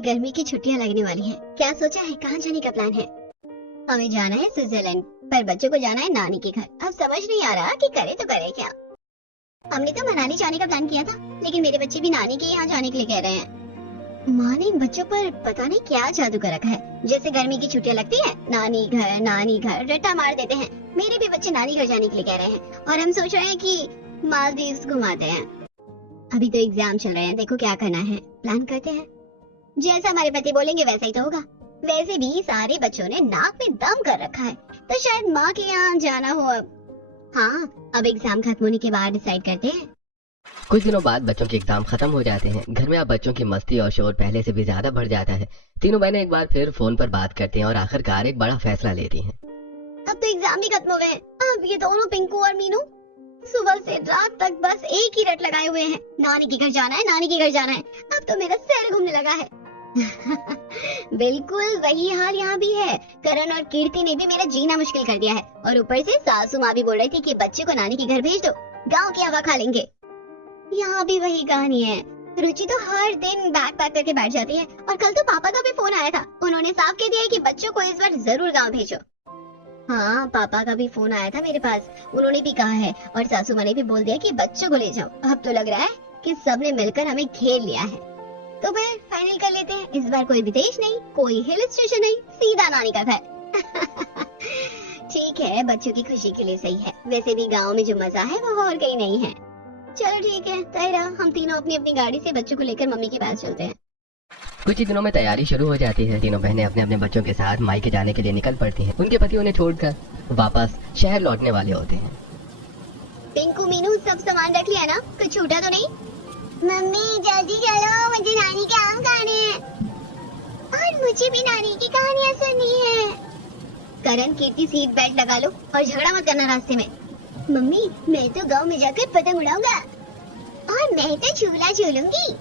गर्मी की छुट्टियां लगने वाली हैं। क्या सोचा है, कहाँ जाने का प्लान है? हमें जाना है स्विट्जरलैंड, पर बच्चों को जाना है नानी के घर। अब समझ नहीं आ रहा कि करे तो करे क्या। हमने तो मनाली जाने का प्लान किया था, लेकिन मेरे बच्चे भी नानी के यहाँ जाने के लिए कह रहे हैं। माँ ने इन बच्चों पर पता नहीं क्या जादू कर रखा है। जैसे गर्मी की छुट्टियां लगती है, नानी घर रट्टा मार देते हैं। मेरे भी बच्चे नानी घर जाने के लिए कह रहे हैं, और हम सोच रहे हैं कि मालदीव्स घुमाते हैं। अभी तो एग्जाम चल रहे हैं, देखो क्या करना है, प्लान करते हैं। जैसा हमारे पति बोलेंगे वैसा ही तो होगा। वैसे भी सारे बच्चों ने नाक में दम कर रखा है, तो शायद माँ के यहाँ जाना हो अब। हाँ, अब एग्जाम खत्म होने के बाद डिसाइड करते हैं। कुछ दिनों बाद बच्चों के एग्जाम खत्म हो जाते हैं। घर में अब बच्चों की मस्ती और शोर पहले से भी ज्यादा बढ़ जाता है। तीनों बहनें एक बार फिर फोन पर बात करती हैं और आखिरकार एक बड़ा फैसला लेती हैं। अब तो एग्जाम भी खत्म हो गए। अब ये दोनों पिंकू और मीनू सुबह से रात तक बस एक ही रट लगाए हुए हैं, नानी के घर जाना है, नानी के घर जाना है। अब तो मेरा सिर घूमने लगा है। बिल्कुल वही हाल यहाँ भी है। करण और कीर्ति ने भी मेरा जीना मुश्किल कर दिया है, और ऊपर से सासू माँ भी बोल रही थी कि बच्चे को नानी के घर भेज दो, गाँव की हवा खा लेंगे। यहाँ भी वही कहानी है। रुचि तो हर दिन बैग पैक करके बैठ जाती है, और कल तो पापा का भी फोन आया था। उन्होंने साफ कह दिया है कि बच्चों को इस बार जरूर गाँव भेजो। हाँ, पापा का भी फोन आया था मेरे पास, उन्होंने भी कहा है, और सासू माँ ने भी बोल दिया कि बच्चों को ले जाओ। अब तो लग रहा है कि सबने मिलकर हमें घेर लिया है। तो फिर फाइनल कर लेते हैं, इस बार कोई विदेश नहीं, कोई हिल स्टेशन नहीं, सीधा नानी का घर। ठीक है, बच्चों की खुशी के लिए सही है। वैसे भी गाँव में जो मजा है वो और कहीं नहीं है। चलो ठीक है, तय रहा। हम तीनों अपनी अपनी गाड़ी से बच्चों को लेकर मम्मी के पास चलते हैं। कुछ ही दिनों में तैयारी शुरू हो जाती है। तीनों बहनें अपने अपने बच्चों के साथ मायके जाने के लिए निकल पड़ती हैं। उनके पति उन्हें छोड़कर वापस शहर लौटने वाले होते हैं। पिंकू मीनू सब सामान रख लिया ना, कुछ छूटा तो नहीं? मम्मी जल्दी चलो, मुझे नानी के आम खाने हैं, और मुझे भी नानी की कहानियाँ सुननी है। करण, कीर्ति सीट बेल्ट लगा लो और झगड़ा मत करना रास्ते में। मम्मी मैं तो गांव में जाकर पतंग उड़ाऊंगा, और मैं तो झूला झूलूंगी।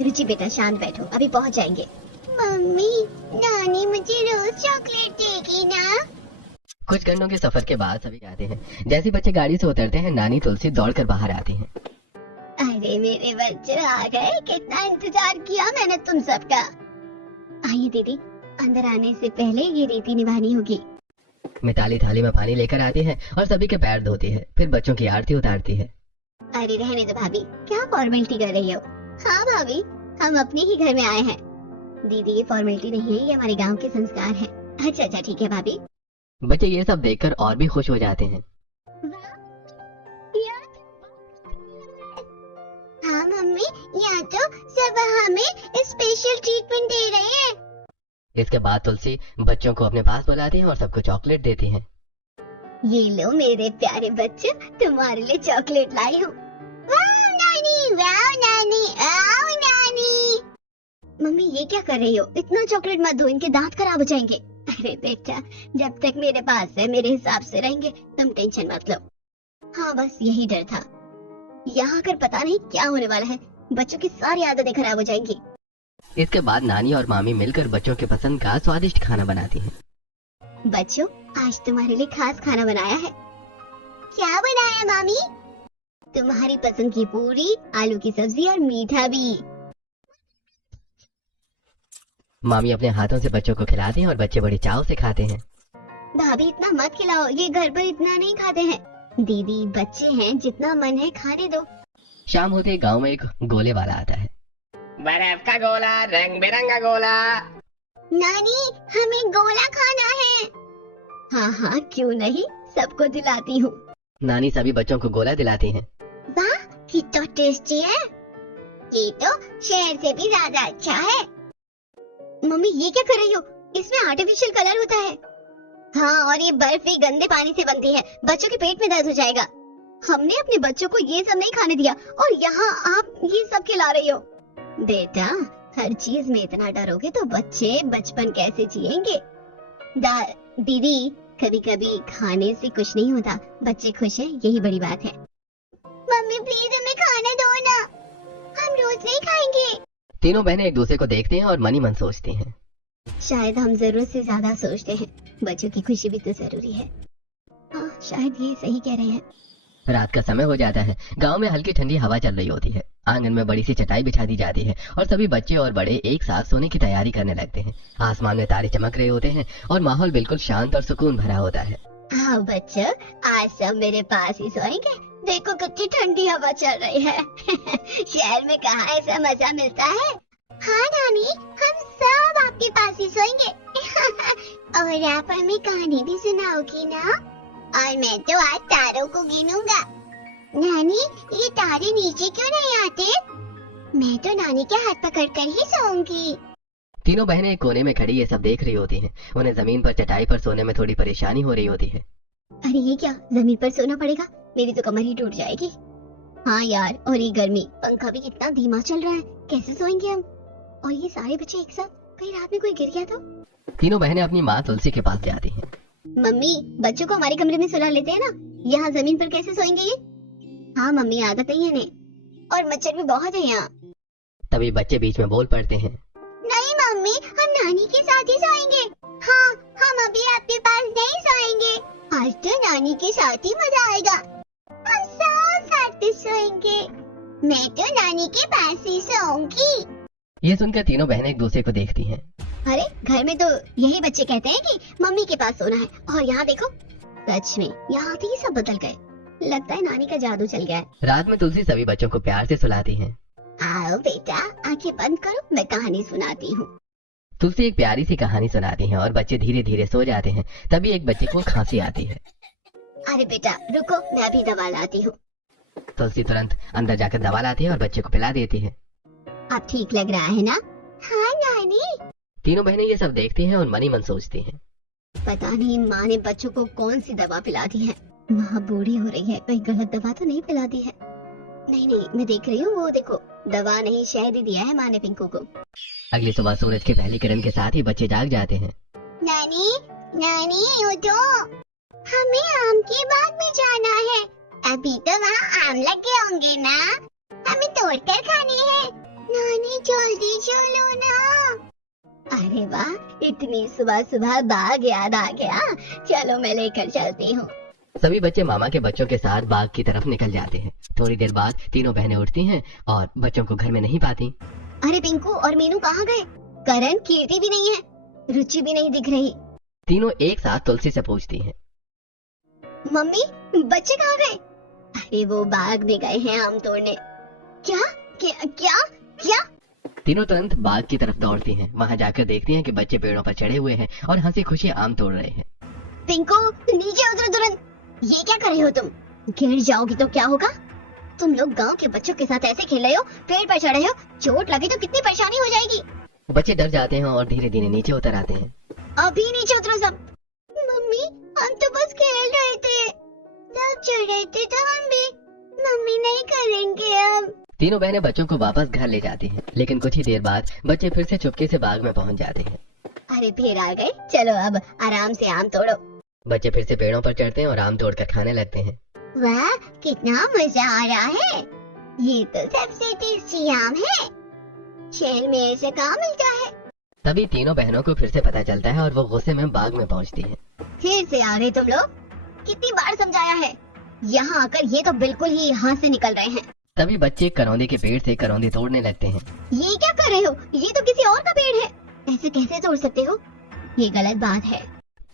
रुचि बेटा शांत बैठो, अभी पहुंच जाएंगे। मम्मी नानी मुझे रोज चॉकलेट देगी ना? कुछ घंटों के सफर के बाद सभी आते हैं। जैसे बच्चे गाड़ी से उतरते हैं, नानी तुलसी दौड़कर बाहर आती हैं। अरे मेरे बच्चे आ गए, कितना इंतजार किया मैंने तुम सबका। आइए दीदी, अंदर आने से पहले ये रीति निभानी होगी। मिताली थाली में पानी लेकर आती है और सभी के पैर धोती है, फिर बच्चों की आरती उतारती है। अरे रहने दो भाभी, क्या फॉर्मेलिटी कर रही हो? हाँ भाभी, हम अपने ही घर में आए हैं। दीदी ये फॉर्मेलिटी नहीं है, ये हमारे गांव के संस्कार है। अच्छा ठीक है भाभी। बच्चे ये सब देखकर और भी खुश हो जाते हैं। हाँ मम्मी, यहाँ तो सब हमें स्पेशल ट्रीटमेंट दे रहे हैं। इसके बाद तुलसी बच्चों को अपने पास बुलाती है और सबको चॉकलेट देती है। ये लो मेरे प्यारे बच्चे, तुम्हारे लिए चॉकलेट लाई हूँ। वाह नानी, वाह नानी, आओ नानी। मम्मी ये क्या कर रही हो? इतना चॉकलेट मत दो, इनके दांत खराब हो जाएंगे। अरे बेटा, जब तक मेरे पास है मेरे हिसाब से रहेंगे, तुम टेंशन मत लो। हाँ बस यही डर था, यहाँ आकर पता नहीं क्या होने वाला है, बच्चों की सारी आदतें खराब हो जाएंगी। इसके बाद नानी और मामी मिलकर बच्चों के पसंद का स्वादिष्ट खाना बनाती हैं। बच्चों आज तुम्हारे लिए खास खाना बनाया है। क्या बनाया मामी? तुम्हारी पसंद की पूरी, आलू की सब्जी और मीठा भी। मामी अपने हाथों से बच्चों को खिलाती हैं और बच्चे बड़ी चाव से खाते हैं। भाभी इतना मत खिलाओ, ये घर पर इतना नहीं खाते हैं। दीदी बच्चे हैं, जितना मन है खाने दो। शाम होते ही गांव में एक गोले वाला आता है। बर्फ का गोला, रंग बिरंगा गोला। नानी हमें गोला खाना है। हाँ क्यों नहीं, सबको दिलाती हूँ। नानी सभी बच्चों को गोला दिलाती हैं। वाह कितना टेस्टी है, ये तो शहर से भी ज्यादा अच्छा है। मम्मी ये क्या कर रही हो? इसमें आर्टिफिशियल कलर होता है। हाँ, और ये बर्फ भी गंदे पानी से बनती है, बच्चों के पेट में दर्द हो जाएगा। हमने अपने बच्चों को ये सब नहीं खाने दिया, और यहाँ आप ये सब खिला रही हो। बेटा हर चीज में इतना डरोगे तो बच्चे बचपन कैसे जिएंगे? दीदी कभी कभी खाने से कुछ नहीं होता, बच्चे खुश हैं यही बड़ी बात है। मम्मी प्लीज हमें खाना दो ना, हम रोज नहीं खाएंगे। तीनों बहनें एक दूसरे को देखते हैं और मन ही मन सोचती हैं। शायद हम जरूरत से ज्यादा सोचते हैं, बच्चों की खुशी भी तो जरूरी है। हाँ शायद ये सही कह रहे हैं। रात का समय हो जाता है। गांव में हल्की ठंडी हवा चल रही होती है। आंगन में बड़ी सी चटाई बिछा दी जाती है और सभी बच्चे और बड़े एक साथ सोने की तैयारी करने लगते हैं। आसमान में तारे चमक रहे होते हैं और माहौल बिल्कुल शांत और सुकून भरा होता है। हाँ बच्चों, आज सब मेरे पास ही सोएंगे। देखो कितनी ठंडी हवा चल रही है। शहर में कहाँ ऐसा मजा मिलता है। हाँ नानी, हम सब आपके पास ही सोएंगे। और आप हमें कहानी भी सुनाओगी ना? और मैं तो आज तारों को गिनूंगा। नानी, ये तारे नीचे क्यों नहीं आते? मैं तो नानी के हाथ पकड़कर ही सोऊंगी। तीनों बहनें एक कोने में खड़ी ये सब देख रही होती हैं। उन्हें जमीन पर चटाई पर सोने में थोड़ी परेशानी हो रही होती है। अरे ये क्या, जमीन पर सोना पड़ेगा? मेरी तो कमर ही टूट जाएगी। हाँ यार, और ये गर्मी, पंखा भी कितना धीमा चल रहा है, कैसे सोएंगे हम? और ये सारे बच्चे एक साथ, कहीं रात में कोई गिर गया तो? तीनों बहनें अपनी माँ तुलसी के पास जाती हैं। मम्मी, बच्चों को हमारे कमरे में सुला लेते हैं ना, यहाँ जमीन पर कैसे सोएंगे ये? हाँ मम्मी, आदत नहीं है इन्हें, और मच्छर भी बहुत है यहाँ। तभी बच्चे बीच में बोल पड़ते हैं, नहीं मम्मी, हम नानी के साथ ही सोएंगे। हाँ, हम अभी आपके पास नहीं सोएंगे। आज तो नानी के साथ ही मजा आएगा। हम सब साथ ही सोएंगे। मैं तो नानी के पास ही सोऊंगी। ये सुनकर तीनों बहनें एक दूसरे को देखती हैं। अरे घर में तो यही बच्चे कहते हैं कि मम्मी के पास सोना है, और यहाँ देखो, सच में यहाँ आते ही सब बदल गए। लगता है नानी का जादू चल गया है। रात में तुलसी सभी बच्चों को प्यार से सुलाती हैं। आओ बेटा, आंखें बंद करो, मैं कहानी सुनाती हूँ। तुलसी एक प्यारी सी कहानी सुनाती है और बच्चे धीरे धीरे सो जाते हैं। तभी एक बच्चे को खांसी आती है। अरे बेटा रुको, मैं भी दवा लाती हूँ। तुलसी तुरंत अंदर जाकर दवा लाती है और बच्चे को पिला देती है। अब ठीक लग रहा है ना? हाँ नानी। तीनों बहनें ये सब देखती हैं और मन ही मन सोचती हैं, पता नहीं माँ ने बच्चों को कौन सी दवा पिला दी है। माँ बूढ़ी हो रही है, कहीं गलत दवा तो नहीं पिला दी है। नहीं नहीं, मैं देख रही हूँ, वो देखो, दवा नहीं शहद ही दिया है माँ ने पिंकू को। अगली सुबह सूरज की पहली किरण के साथ ही बच्चे जाग जाते हैं। नानी, नानी उठो, हमें आम के बाग में जाना है। अभी तो वहाँ आम लगे होंगे ना, हमें तोड़कर खाने हैं। नानी जल्दी चलो ना। अरे वाह, इतनी सुबह सुबह बाग याद आ गया। चलो मैं लेकर चलती हूँ। सभी बच्चे मामा के बच्चों के साथ बाग की तरफ निकल जाते हैं। थोड़ी देर बाद तीनों बहनें उठती हैं और बच्चों को घर में नहीं पाती। अरे पिंकू और मीनू कहाँ गए? करण, कीर्ति भी नहीं है, रुचि भी नहीं दिख रही। तीनों एक साथ तुलसी से पूछती हैं, मम्मी बच्चे कहाँ गए? अरे वो बाग में गए हैं आम तोड़ने। क्या क्या क्या क्या? तीनों तुरंत बाग की तरफ दौड़ती हैं। वहाँ जाकर देखती हैं कि बच्चे पेड़ों पर चढ़े हुए हैं और हंसी खुशी आम तोड़ रहे हैं। पिंकू नीचे उतरो तुरंत। ये क्या कर रहे हो तुम? गिर जाओगी तो क्या होगा? तुम लोग गांव के बच्चों के साथ ऐसे खेल रहे हो, पेड़ पर चढ़े हो, चोट लगी तो कितनी परेशानी हो जाएगी। बच्चे डर जाते हैं और धीरे धीरे नीचे उतर आते हैं। अभी नीचे उतरो सब। मम्मी हम तो बस खेल रहे थे, सब चढ़ रहे थे तो हम भी। मम्मी नहीं करेंगे अब। तीनों बहनें बच्चों को वापस घर ले जाती हैं, लेकिन कुछ ही देर बाद बच्चे फिर से चुपके से बाग में पहुंच जाते हैं। अरे फिर आ गए, चलो अब आराम से आम तोड़ो। बच्चे फिर से पेड़ों पर चढ़ते हैं और आम तोड़कर खाने लगते हैं। वाह कितना मजा आ रहा है, ये तो सबसे टेस्टी आम है। शहर में ऐसे कहाँ मिलता है। तभी तीनों बहनों को फिर से पता चलता है और वो गुस्से में बाग में पहुंचती हैं। फिर से आ गए तुम लोग, कितनी बार समझाया है। यहाँ आकर ये तो बिल्कुल ही हाथ से निकल रहे हैं। तभी बच्चे करौंदे के पेड़ से करौंदे तोड़ने लगते हैं। ये क्या कर रहे हो? ये तो किसी और का पेड़ है, ऐसे कैसे तोड़ सकते हो? ये गलत बात है।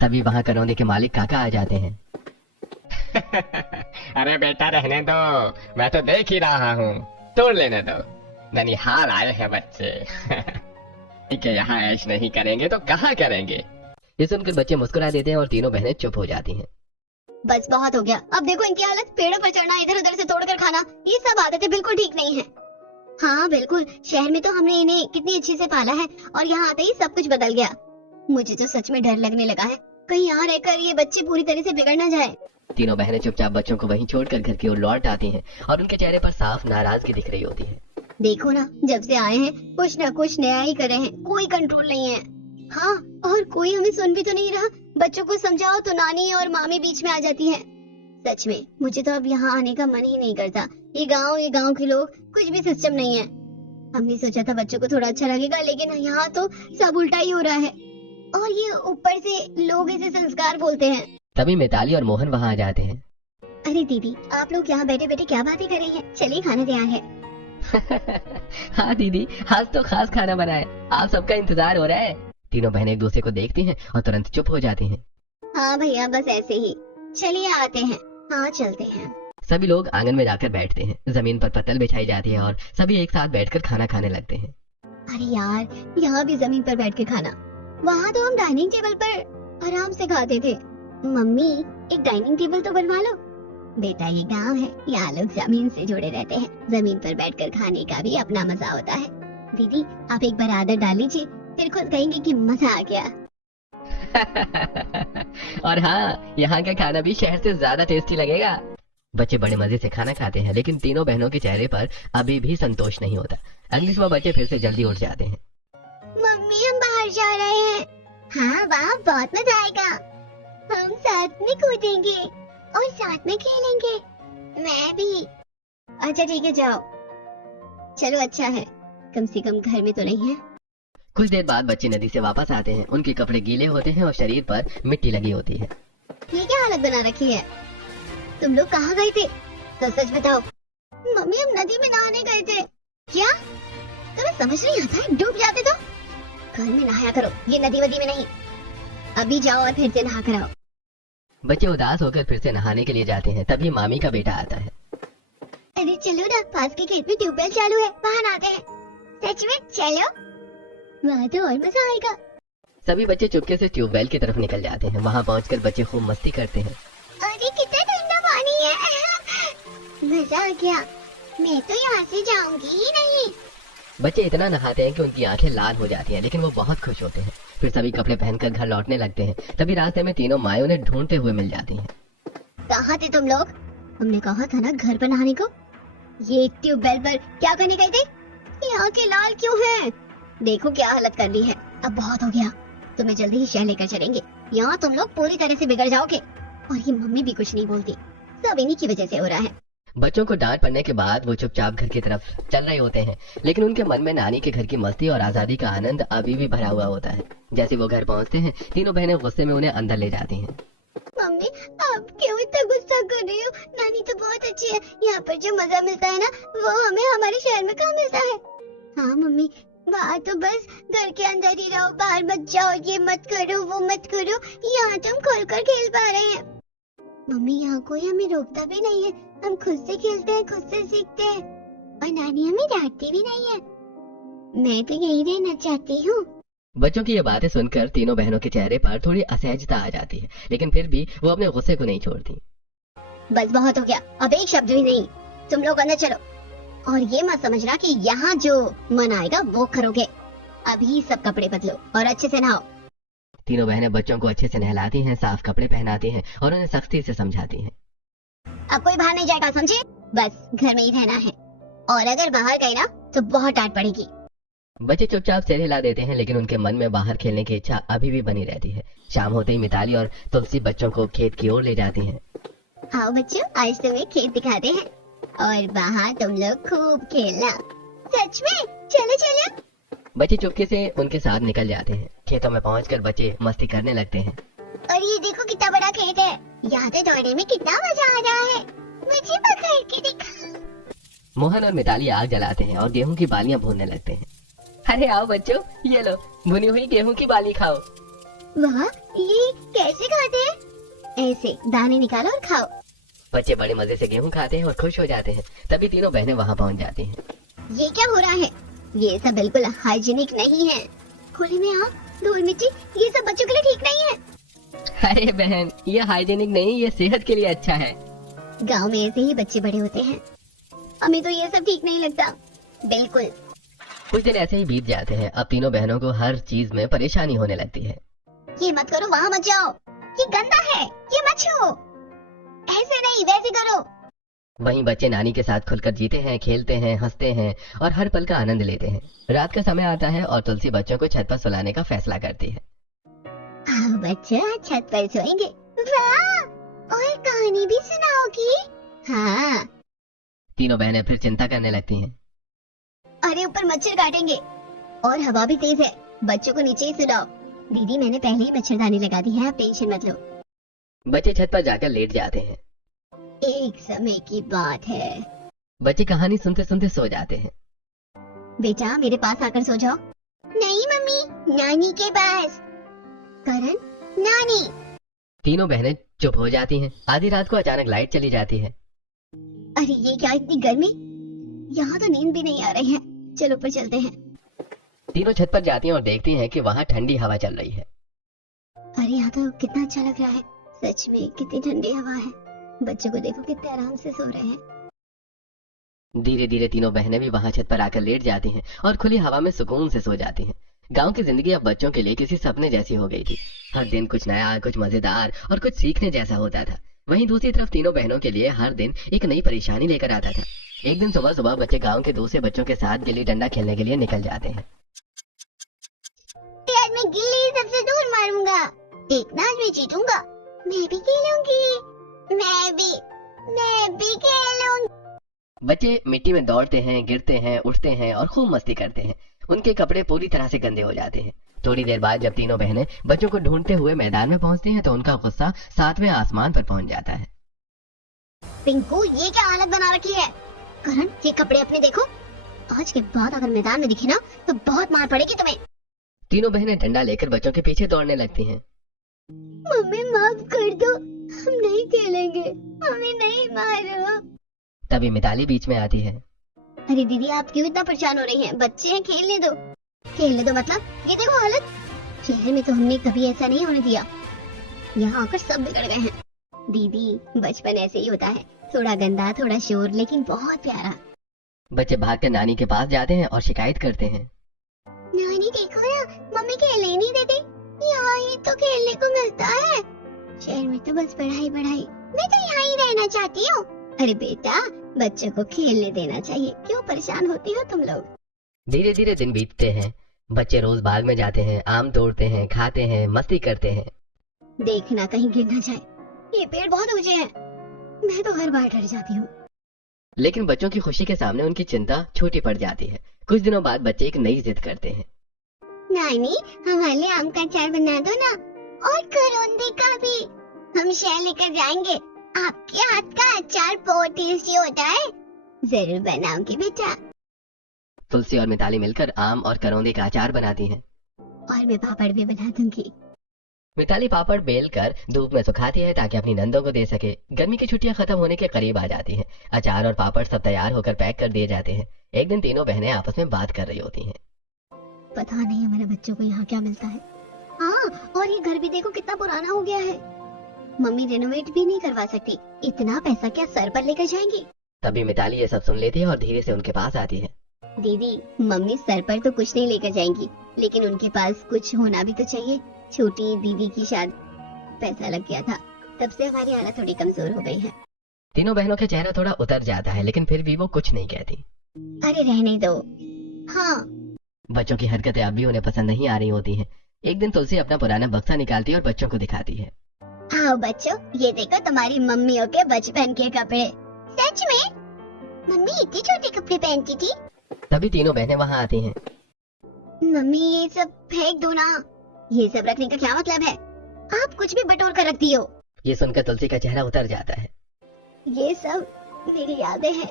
तभी वहाँ करौंदे के मालिक काका आ जाते हैं। अरे बेटा रहने दो, मैं तो देख ही रहा हूँ, तोड़ लेने दो। ननिहाल आए हैं बच्चे। कि यहाँ ऐश नहीं करेंगे तो कहाँ करेंगे। ये सुनकर बच्चे मुस्कुरा देते हैं और तीनों बहनें चुप हो जाती हैं। बस बहुत हो गया, अब देखो इनकी हालत। पेड़ों पर चढ़ना, इधर उधर से तोड़कर खाना, ये सब आदतें बिल्कुल ठीक नहीं है। हाँ बिल्कुल, शहर में तो हमने इन्हें कितनी अच्छे से पाला है और यहाँ आते ही सब कुछ बदल गया। मुझे तो सच में डर लगने लगा है, कहीं यहाँ रहकर ये बच्चे पूरी तरह से बिगड़ न जाए। तीनों बहनें चुपचाप बच्चों को वहीं छोड़कर घर की ओर लौट आती हैं और उनके चेहरे पर साफ नाराजगी दिख रही होती है। देखो ना, जब से आए हैं कुछ न कुछ नया ही कर रहे हैं, कोई कंट्रोल नहीं है। हाँ, और कोई हमें सुन भी तो नहीं रहा। बच्चों को समझाओ तो नानी और मामी बीच में आ जाती है। सच में मुझे तो अब यहाँ आने का मन ही नहीं करता। ये गांव के लोग, कुछ भी सिस्टम नहीं है। हमने सोचा था बच्चों को थोड़ा अच्छा लगेगा, लेकिन यहाँ तो सब उल्टा ही हो रहा है। और ये ऊपर से लोग इसे संस्कार बोलते हैं। तभी मिताली और मोहन वहाँ आ जाते हैं। अरे दीदी, आप लोग यहाँ बैठे बैठे क्या बातें कर रही हैं? चलिए, खाना तैयार है। हाँ दीदी, आज तो खास खाना बना है, आप सबका इंतजार हो रहा है। तीनों बहनें एक दूसरे को देखती हैं और तुरंत चुप हो जाती हैं। हाँ भैया, बस ऐसे ही। चलिए आते हैं। हाँ चलते हैं। सभी लोग आंगन में जाकर बैठते हैं। जमीन पर पत्तल बिछाई जाती है और सभी एक साथ बैठकर खाना खाने लगते हैं। अरे यार, यहाँ भी जमीन पर बैठ के खाना। वहाँ तो हम डाइनिंग टेबल पर आराम से खाते थे। मम्मी, एक डाइनिंग टेबल तो बनवा लो। बेटा, ये गांव है, यहाँ लोग जमीन से जुड़े रहते हैं। जमीन पर बैठकर खाने का भी अपना मजा होता है। दीदी, आप एक बार आदत डाल लीजिए, फिर खुद कहेंगे कि मजा आ गया। और हाँ, यहाँ का खाना भी शहर से ज्यादा टेस्टी लगेगा। बच्चे बड़े मजे से खाना खाते हैं, लेकिन तीनों बहनों के चेहरे पर अभी भी संतोष नहीं होता। अगली सुबह बच्चे फिर से जल्दी उठ जाते हैं। मम्मी, हम बाहर जा रहे हैं। हाँ वाह, बहुत मजा आएगा। हम साथ में कूदेंगे और साथ में खेलेंगे। मैं भी। अच्छा ठीक है, जाओ। चलो, अच्छा है, कम से कम घर में तो नहीं है। कुछ देर बाद बच्चे नदी से वापस आते हैं। उनके कपड़े गीले होते हैं और शरीर पर मिट्टी लगी होती है। ये क्या हालत बना रखी है? तुम लोग कहाँ गए थे? तो सच बताओ। मम्मी, हम नदी में नहाने गए थे। क्या? तुम्हें समझ नहीं आता है? डूब जाते तो घर में नहाया करो, ये नदी वदी में नहीं। अभी जाओ और फिर से नहा कर आओ। बच्चे उदास होकर फिर से नहाने के लिए जाते हैं। तभी मामी का बेटा आता है। अरे चलो ना, पास के खेत में ट्यूबवेल चालू है, वहाँ नहाते हैं। सच में? चलो, वहाँ तो और मजा आएगा। सभी बच्चे चुपके से ट्यूबवेल की तरफ निकल जाते हैं। वहाँ पहुँचकर बच्चे खूब मस्ती करते हैं। अरे कितना ठंडा पानी है। मजा आ गया। मैं तो यहाँ से जाऊंगी ही नहीं। बच्चे इतना नहाते हैं कि उनकी आंखें लाल हो जाती हैं, लेकिन वो बहुत खुश होते हैं। फिर सभी कपड़े पहनकर घर लौटने लगते हैं। तभी रास्ते में तीनों माएं उन्हें ढूंढते हुए मिल जाती हैं। कहाँ थे तुम लोग? हमने कहा था ना घर पर नहाने को। ये ट्यूबवेल पर क्या करने गए थे? ये आंखें लाल क्यों हैं? देखो क्या हालत कर दी है। अब बहुत हो गया, तुम्हें जल्दी ही शहर लेकर चलेंगे। यहाँ तुम लोग पूरी तरह से बिगड़ जाओगे। और ये मम्मी भी कुछ नहीं बोलती, सब इन्हीं की वजह से हो रहा है। बच्चों को डांट पड़ने के बाद वो चुपचाप घर की तरफ चल रहे होते हैं, लेकिन उनके मन में नानी के घर की मस्ती और आजादी का आनंद अभी भी भरा हुआ होता है। जैसे वो घर पहुंचते हैं, तीनों बहनें गुस्से में उन्हें अंदर ले जाती हैं। मम्मी, आप क्यों इतना गुस्सा कर रही हो? नानी तो बहुत अच्छी है। यहाँ पर जो मजा मिलता है ना, वो हमें हमारे शहर में कहाँ मिलता है। हाँ मम्मी, वहाँ तो बस घर के अंदर ही रहो, बाहर मत जाओ, ये मत करो, वो मत करो। यहाँ तो हम खुलकर खेल पा रहे हैं। मम्मी, यहाँ कोई हमें रोकता भी नहीं है। हम खुद से खेलते हैं, खुद से सीखते हैं, और नानी हमें डांटती भी नहीं है। मैं तो यही रहना चाहती हूँ। बच्चों की ये बातें सुनकर तीनों बहनों के चेहरे पर थोड़ी असहजता आ जाती है, लेकिन फिर भी वो अपने गुस्से को नहीं छोड़ती। बस बहुत हो गया, अब एक शब्द भी नहीं। तुम लोग अंदर चलो, और ये मत समझना कि यहाँ जो मन आएगा वो करोगे। अभी सब कपड़े बदलो और अच्छे से नहाओ। तीनों बहनें बच्चों को अच्छे से नहलाती हैं, साफ कपड़े पहनाती हैं और उन्हें सख्ती से समझाती हैं। अब कोई बाहर नहीं जाएगा, समझे? बस घर में ही रहना है, और अगर बाहर गए ना तो बहुत डांट पड़ेगी। बच्चे चुपचाप सिर हिला देते हैं, लेकिन उनके मन में बाहर खेलने की इच्छा अभी भी बनी रहती है। शाम होते ही मिताली और तुलसी बच्चों को खेत की ओर ले जाती हैं। आओ बच्चों, आज तुम्हें खेत दिखाते हैं, और वहाँ तुम लोग खूब खेलना। सच में? चलो चलो। बच्चे चुपके से उनके साथ निकल जाते हैं। खेतों में पहुंचकर बच्चे मस्ती करने लगते हैं। और ये देखो कितना बड़ा खेत है, यहाँ तो दौड़ने में कितना मजा आ रहा है। मुझे पकड़ के दिखा। मोहन और मिताली आग जलाते हैं और गेहूं की बालियां भूनने लगते हैं। अरे आओ बच्चों, ये लो भुनी हुई गेहूं की बाली खाओ। वाह, ये कैसे खाते हैं? ऐसे दाने निकालो और खाओ। बच्चे बड़े मजे से गेहूं खाते हैं और खुश हो जाते हैं। तभी तीनों बहनें वहां पहुंच जाती हैं। ये क्या हो रहा है? ये सब बिल्कुल हाइजीनिक नहीं है। खुले में आग, धूल मिट्टी, ये सब बच्चों के लिए ठीक नहीं है। अरे बहन, ये हाइजीनिक नहीं, ये सेहत के लिए अच्छा है। गांव में ऐसे ही बच्चे बड़े होते हैं। हमें तो ये सब ठीक नहीं लगता, बिल्कुल। कुछ दिन ऐसे ही बीत जाते हैं। अब तीनों बहनों को हर चीज में परेशानी होने लगती है। ये मत करो, वहाँ मत जाओ, ये गंदा है, ये मत छुओ, ऐसे नहीं वैसे करो। वहीं बच्चे नानी के साथ खुलकर जीते हैं, खेलते हैं, हंसते हैं और हर पल का आनंद लेते हैं। रात का समय आता है और तुलसी बच्चों को छत पर सुलाने का फैसला करती है। आओ बच्चा, छत पर सोएंगे। वाह, और कहानी भी सुनाओगी? हाँ। तीनों बहनें फिर चिंता करने लगती हैं। अरे ऊपर मच्छर काटेंगे और हवा भी तेज है, बच्चों को नीचे ही सुलाओ। दीदी, मैंने पहले ही मच्छरदानी लगा दी है, आप टेंशन मत लो। बच्चे छत पर जाकर लेट जाते हैं। एक समय की बात है। बच्चे कहानी सुनते सुनते सो जाते हैं। बेटा मेरे पास आकर सो जाओ। नहीं मम्मी, नानी के पास। करण, नानी। तीनों बहनें चुप हो जाती हैं। आधी रात को अचानक लाइट चली जाती है। अरे ये क्या, इतनी गर्मी, यहाँ तो नींद भी नहीं आ रही है। चलो ऊपर चलते हैं। तीनों छत पर जाती हैं और देखती हैं कि वहाँ ठंडी हवा चल रही है। अरे यहाँ तो कितना अच्छा लग रहा है। सच में कितनी ठंडी हवा है। बच्चों को देखो कितने आराम से सो रहे हैं। धीरे धीरे तीनों बहनें भी वहाँ छत पर आकर लेट जाती हैं और खुली हवा में सुकून से सो जाती हैं। गांव की जिंदगी अब बच्चों के लिए किसी सपने जैसी हो गई थी। हर दिन कुछ नया, कुछ मजेदार और कुछ सीखने जैसा होता था। वहीं दूसरी तरफ तीनों बहनों के लिए हर दिन एक नई परेशानी लेकर आता था। एक दिन सुबह सुबह बच्चे गांव के दूसरे बच्चों के साथ गिल्ली डंडा खेलने के लिए निकल जाते हैं। आज मैं गिल्ली सबसे दूर मारूंगा। एक ना आज मैं जीतूंगा। मैं भी खेलूंगी। मैं भी खेलूंगी। बच्चे मिट्टी में दौड़ते हैं, गिरते हैं, उठते हैं और खूब मस्ती करते हैं। उनके कपड़े पूरी तरह से गंदे हो जाते हैं। थोड़ी देर बाद जब तीनों बहनें बच्चों को ढूंढते हुए मैदान में पहुंचती हैं तो उनका गुस्सा सातवें आसमान पर पहुंच जाता है। पिंकू, ये क्या हालत बना रखी है? करण, ये कपड़े अपने देखो। आज के बाद अगर मैदान में दिखे ना तो बहुत मार पड़ेगी तुम्हें। तीनों बहनें डंडा लेकर बच्चों के पीछे दौड़ने लगती हैं। मम्मी माफ कर दो, हम नहीं खेलेंगे। मम्मी नहीं मारो। तभी मिताली बीच में आती है। अरे दीदी, आप क्यों इतना परेशान हो रही हैं? बच्चे हैं, खेलने दो। खेलने दो मतलब? ये देखो हालत। शहर में तो हमने कभी ऐसा नहीं होने दिया। यहाँ आकर सब बिगड़ गए हैं। दीदी, बचपन ऐसे ही होता है, थोड़ा गंदा, थोड़ा शोर, लेकिन बहुत प्यारा। बच्चे भागकर नानी के पास जाते हैं और शिकायत करते हैं। नानी देखो ना, मम्मी खेलने ही नहीं देती। यहाँ ही तो खेलने को मिलता है। शहर में तो बस पढ़ाई पढ़ाई। मैं तो यहाँ ही रहना चाहती हूँ। अरे बेटा, बच्चों को खेलने देना चाहिए। क्यों परेशान होती हो तुम लोग? धीरे धीरे दिन बीतते हैं। बच्चे रोज बाग में जाते हैं, आम तोड़ते हैं, खाते हैं, मस्ती करते हैं। देखना कहीं गिर न जाए। ये पेड़ बहुत ऊंचे हैं। मैं तो हर बार डर जाती हूँ। लेकिन बच्चों की खुशी के सामने उनकी चिंता छोटी पड़ जाती है। कुछ दिनों बाद बच्चे एक नई जिद करते हैं। नानी, हमारे लिए आम का अचार बना दो ना, और करौंदे का भी। हम शहर लेकर जाएंगे। आपके हाथ का अचार बहुत टेस्टी होता है। जरूर बनाऊंगी बेटा। तुलसी और मिताली मिलकर आम और करौंदे का अचार बनाती हैं। और मैं पापड़ भी बना दूंगी। मिताली पापड़ बेलकर धूप में सुखाती है ताकि अपनी नंदों को दे सके। गर्मी की छुट्टियां खत्म होने के करीब आ जाती हैं। अचार और पापड़ सब तैयार होकर पैक कर दिए जाते हैं। एक दिन तीनों बहनें आपस में बात कर रही होती हैं। पता नहीं हमारे बच्चों को यहाँ क्या मिलता है। हाँ, और ये घर भी देखो कितना पुराना हो गया है। मम्मी रेनोवेट भी नहीं करवा सकती। इतना पैसा क्या सर पर लेकर जाएंगी? तभी मिताली ये सब सुन लेती है और धीरे से उनके पास आती है। दीदी, मम्मी सर पर तो कुछ नहीं लेकर जाएंगी, लेकिन उनके पास कुछ होना भी तो चाहिए। छोटी दीदी की शादी पैसा लग गया था, तब से हमारी हालत थोड़ी कमजोर हो गई है। तीनों बहनों का चेहरा थोड़ा उतर जाता है, लेकिन फिर भी वो कुछ नहीं कहती। अरे रहने दो। हाँ। बच्चों की हरकतें अब भी उन्हें पसंद नहीं आ रही होती हैं। एक दिन तुलसी अपना पुराना बक्सा निकालती है और बच्चों को दिखाती है। आओ बच्चों, ये देखो तुम्हारी मम्मियों के बचपन के कपड़े। सच में? मम्मी इतने छोटे कपड़े पहनती थी? तभी तीनों बहनें वहाँ आती हैं। मम्मी ये सब फेंक दो ना। ये सब रखने का क्या मतलब है? आप कुछ भी बटोर कर रखती हो। ये सुनकर तुलसी का चेहरा उतर जाता है। ये सब मेरी यादें हैं।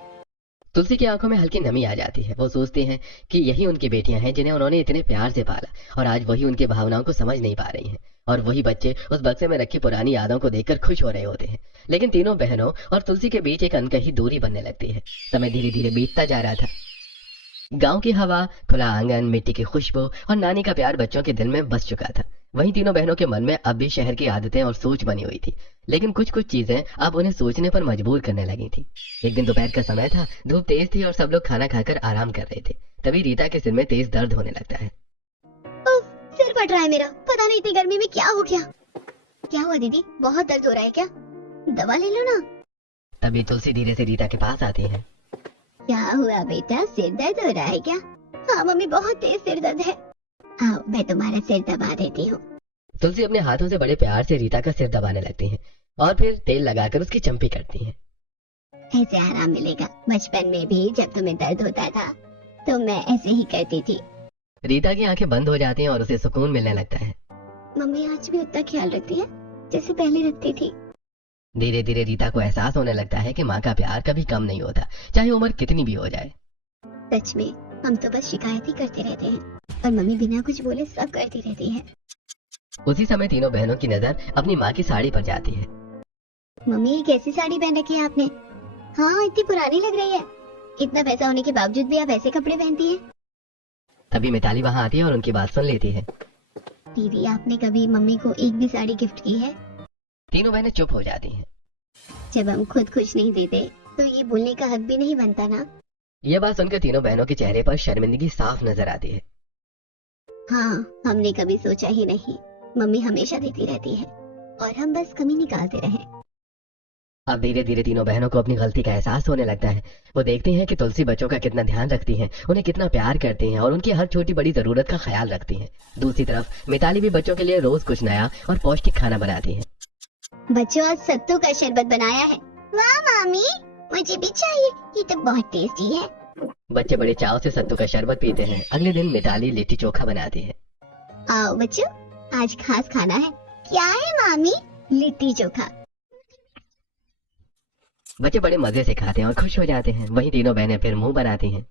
तुलसी की आंखों में हल्की नमी आ जाती है। वो सोचती हैं कि यही उनकी बेटियां हैं जिन्हें उन्होंने इतने प्यार से पाला, और आज वही उनकी भावनाओं को समझ नहीं पा रही हैं। और वही बच्चे उस बक्से में रखी पुरानी यादों को देखकर खुश हो रहे होते हैं। लेकिन तीनों बहनों और तुलसी के बीच एक अनकही दूरी बनने लगती है। समय धीरे धीरे बीतता जा रहा था। गांव की हवा, खुला आंगन, मिट्टी की खुशबू और नानी का प्यार बच्चों के दिल में बस चुका था। वहीं तीनों बहनों के मन में अब भी शहर की आदतें और सोच बनी हुई थी, लेकिन कुछ कुछ चीजें अब उन्हें सोचने पर मजबूर करने लगी थी। एक दिन दोपहर का समय था, धूप तेज थी और सब लोग खाना खाकर आराम कर रहे थे। तभी रीता के सिर में तेज दर्द होने लगता है। सिर फट रहा है मेरा, पता नहीं इतनी गर्मी में क्या हो गया। क्या हुआ दीदी, बहुत दर्द हो रहा है क्या? दवा ले लो ना। तभी तुलसी धीरे से रीता के पास आती है। क्या हुआ बेटा, सिर दर्द हो रहा है क्या? हाँ मम्मी, बहुत तेज सिर दर्द है। आओ मैं तुम्हारा सिर दबा देती हूँ। तुलसी अपने हाथों से बड़े प्यार से रीता का सिर दबाने लगती है और फिर तेल लगाकर उसकी चंपी करती है। ऐसे आराम मिलेगा। बचपन में भी जब तुम्हें दर्द होता था तो मैं ऐसे ही करती थी। रीता की आंखें बंद हो जाती हैं और उसे सुकून मिलने लगता है। मम्मी आज भी उतना ख्याल रखती है जैसे पहले रखती थी। धीरे धीरे रीता को एहसास होने लगता है कि माँ का प्यार कभी कम नहीं होता, चाहे उम्र कितनी भी हो जाए। सच में हम तो बस शिकायत ही करते रहते हैं और मम्मी बिना कुछ बोले सब करती रहती है। उसी समय तीनों बहनों की नजर अपनी माँ की साड़ी पर जाती है। मम्मी ये कैसी साड़ी पहन रखी है आपने? हाँ इतनी पुरानी लग रही है। इतना पैसा होने के बावजूद भी आप ऐसे कपड़े पहनती हैं। तभी मिताली वहाँ आती है और उनकी बात सुन लेती है। दीदी आपने कभी मम्मी को एक भी साड़ी गिफ्ट की है? तीनों बहनें चुप हो जाती हैं। जब हम खुद कुछ नहीं देते तो ये बोलने का हक भी नहीं बनता ना। यह बात सुनकर तीनों बहनों के चेहरे पर शर्मिंदगी साफ नजर आती है। हाँ हमने कभी सोचा ही नहीं। मम्मी हमेशा देती रहती है और हम बस कमी निकालते रहे। अब धीरे धीरे तीनों बहनों को अपनी गलती का एहसास होने लगता है। वो देखती हैं कि तुलसी बच्चों का कितना ध्यान रखती हैं, उन्हें कितना प्यार करती हैं और उनकी हर छोटी बड़ी जरूरत का ख्याल रखती हैं। दूसरी तरफ मिताली भी बच्चों के लिए रोज कुछ नया और पौष्टिक खाना बनाती है। बच्चों आज सत्तू का शरबत बनाया है। वाह मामी मुझे भी चाहिए, ये तो बहुत टेस्टी है। बच्चे बड़े चाव से सत्तू का शरबत पीते हैं। अगले दिन मिताली लिट्टी चोखा बनाती है। आओ बच्चों आज खास खाना है। क्या है मामी? लिट्टी चोखा। बच्चे बड़े मजे से खाते हैं और खुश हो जाते हैं। वहीं तीनों बहनें फिर मुंह बनाती हैं।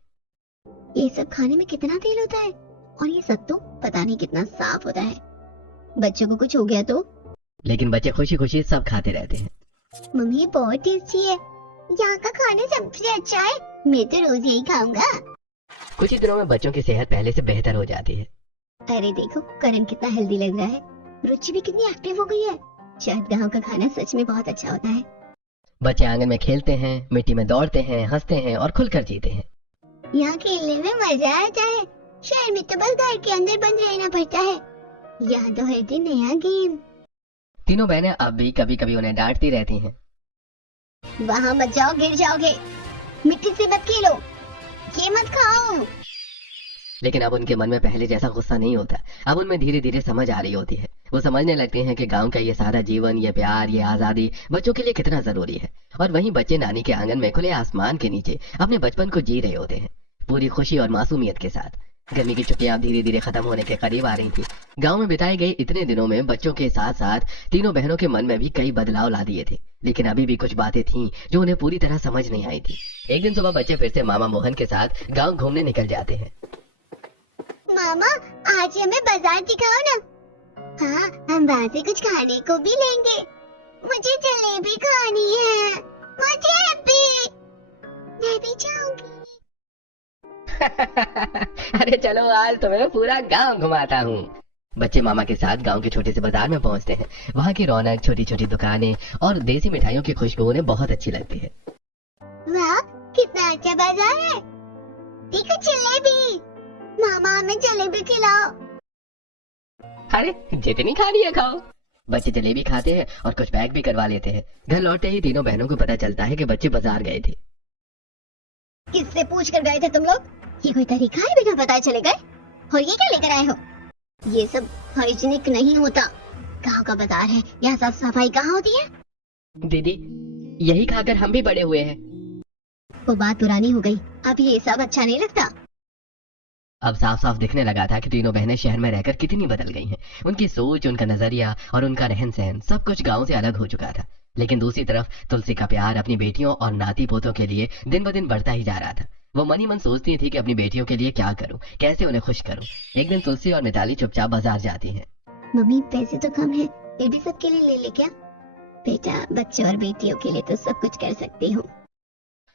ये सब खाने में कितना तेल होता है और ये सत्तू पता नहीं कितना साफ होता है। बच्चों को कुछ हो गया तो? लेकिन बच्चे खुशी खुशी सब खाते रहते हैं। मम्मी बहुत टेस्टी है, यहाँ का खाना सबसे अच्छा है, मैं तो रोज यही खाऊंगा। कुछ ही दिनों में बच्चों की सेहत पहले से बेहतर हो जाती है। अरे देखो करण कितना हेल्दी लग रहा है, रुचि भी कितनी एक्टिव हो गई है। शायद गाँव का खाना सच में बहुत अच्छा होता है। बच्चे आंगन में खेलते हैं, मिट्टी में दौड़ते हैं, हंसते हैं और खुलकर जीते हैं। यहाँ खेलने में मजा आता है। शहर में तो बस घर के अंदर बंद रहना पड़ता है, यहाँ तो हर दिन नया गेम। तीनों बहनें अब भी कभी कभी उन्हें डांटती रहती हैं। वहाँ मत जाओ, गिर जाओगे। मिट्टी से मत खेलो, ये मत खाओ। लेकिन अब उनके मन में पहले जैसा गुस्सा नहीं होता। अब उनमें धीरे धीरे समझ आ रही होती है। वो समझने लगते हैं कि गांव का ये सादा जीवन, ये प्यार, ये आजादी बच्चों के लिए कितना जरूरी है। और वहीं बच्चे नानी के आंगन में खुले आसमान के नीचे अपने बचपन को जी रहे होते हैं, पूरी खुशी और मासूमियत के साथ। गर्मी की छुट्टियां धीरे धीरे खत्म होने के करीब आ रही थी। गांव में बिताए गए इतने दिनों में बच्चों के साथ साथ तीनों बहनों के मन में भी कई बदलाव ला दिए थे। लेकिन अभी भी कुछ बातें थीं जो उन्हें पूरी तरह समझ नहीं आई थी। एक दिन सुबह बच्चे फिर से मामा मोहन के साथ गाँव घूमने निकल जाते हैं। मामा आज हमें बाजार दिखाओ ना। हाँ हम वहाँ से कुछ खाने को भी लेंगे। मुझे जलेबी खानी है। मुझे भी। मैं भी चाहूंगी। अरे चलो आज तुम्हें पूरा गांव घुमाता हूँ। बच्चे मामा के साथ गांव के छोटे से बाजार में पहुँचते हैं। वहाँ की रौनक, छोटी छोटी दुकानें और देसी मिठाइयों की खुशबू उन्हें बहुत अच्छी लगती है। वाह कितना अच्छा बाजार है। देखो जलेबी। मामा हमें जलेबी खिलाओ। अरे जितनी खानी है खाओ। बच्चे जलेबी खाते हैं और कुछ पैक भी करवा लेते हैं। घर लौटते ही तीनों बहनों को पता चलता है कि बच्चे बाजार गए थे। किससे पूछ कर गए थे तुम लोग? ये कोई तरीका है बिना बताए चले गए? और ये क्या लेकर आए हो? ये सब हाइजीनिक नहीं होता। गाँव का बाजार है, यहाँ साफ सफाई कहाँ होती है? दीदी यही खाकर हम भी बड़े हुए हैं। वो बात पुरानी हो गई, अब ये सब अच्छा नहीं लगता। अब साफ साफ दिखने लगा था कि तीनों बहनें शहर में रहकर कितनी बदल गई हैं। उनकी सोच, उनका नजरिया और उनका रहन सहन सब कुछ गांव से अलग हो चुका था। लेकिन दूसरी तरफ तुलसी का प्यार अपनी बेटियों और नाती पोतों के लिए दिन ब दिन बढ़ता ही जा रहा था। वो मन ही मन सोचती थी कि अपनी बेटियों के लिए क्या करूं, कैसे उन्हें खुश करूं। एक दिन तुलसी और मिताली चुपचाप बाजार जाती हैं। मम्मी पैसे तो कम है, ये भी सबके लिए ले ले क्या? बेटा बच्चों और बेटियों के लिए तो सब कुछ कर सकती हूँ।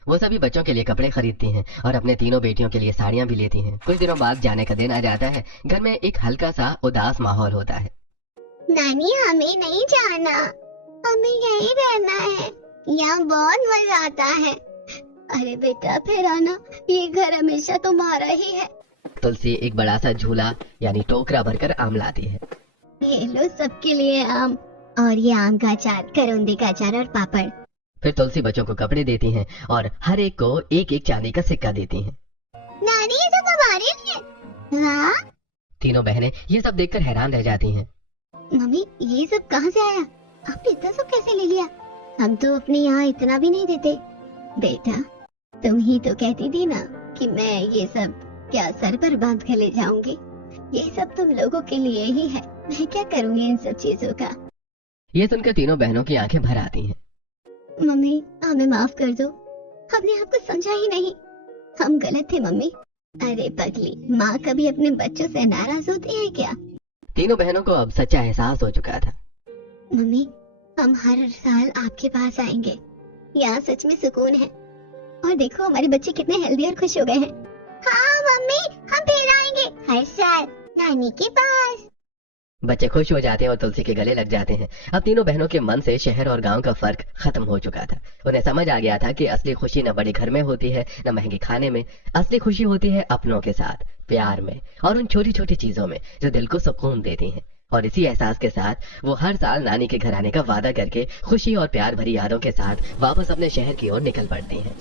वो सभी बच्चों के लिए कपड़े खरीदती हैं और अपने तीनों बेटियों के लिए साड़ियाँ भी लेती हैं। कुछ दिनों बाद जाने का दिन आ जाता है। घर में एक हल्का सा उदास माहौल होता है। नानी हमें नहीं जाना, हमें यहीं रहना है, यहाँ बहुत मजा आता है। अरे बेटा फिर आना, ये घर हमेशा तुम्हारा ही है। तुलसी एक बड़ा सा झूला यानी टोकरा भरकर आम लाती है। ये लो सबके लिए आम, और ये आम का अचार, करौंदे का अचार और पापड़। फिर तुलसी बच्चों को कपड़े देती हैं और हर एक को एक एक चांदी का सिक्का देती हैं। नानी ये सब हमारे लिए? हाँ? तीनों बहनें ये सब देखकर हैरान रह जाती हैं। मम्मी ये सब कहाँ से आया? आपने इतना सब कैसे ले लिया? हम तो अपने यहाँ इतना भी नहीं देते। बेटा तुम ही तो कहती थी ना कि मैं ये सब क्या सर पर बांध कर ले जाऊंगी। ये सब तुम लोगों के लिए ही है, मैं क्या करूँगी इन सब चीजों का। ये सुनकर तीनों बहनों की आंखें भर आती हैं। मम्मी हमें माफ कर दो, हमने आपको समझा ही नहीं, हम गलत थे मम्मी। अरे पगली, माँ कभी अपने बच्चों से नाराज होती है क्या? तीनों बहनों को अब सच्चा एहसास हो चुका था। मम्मी हम हर साल आपके पास आएंगे, यहाँ सच में सुकून है। और देखो हमारे बच्चे कितने हेल्दी और खुश हो गए हैं। हाँ मम्मी, हम फिर आएंगे हर साल नानी के पास। बच्चे खुश हो जाते हैं और तुलसी के गले लग जाते हैं। अब तीनों बहनों के मन से शहर और गांव का फर्क खत्म हो चुका था। उन्हें समझ आ गया था कि असली खुशी न बड़े घर में होती है, न महंगे खाने में। असली खुशी होती है अपनों के साथ, प्यार में और उन छोटी छोटी चीजों में जो दिल को सुकून देती हैं। और इसी एहसास के साथ वो हर साल नानी के घर आने का वादा करके खुशी और प्यार भरी यादों के साथ वापस अपने शहर की ओर निकल पड़ती हैं।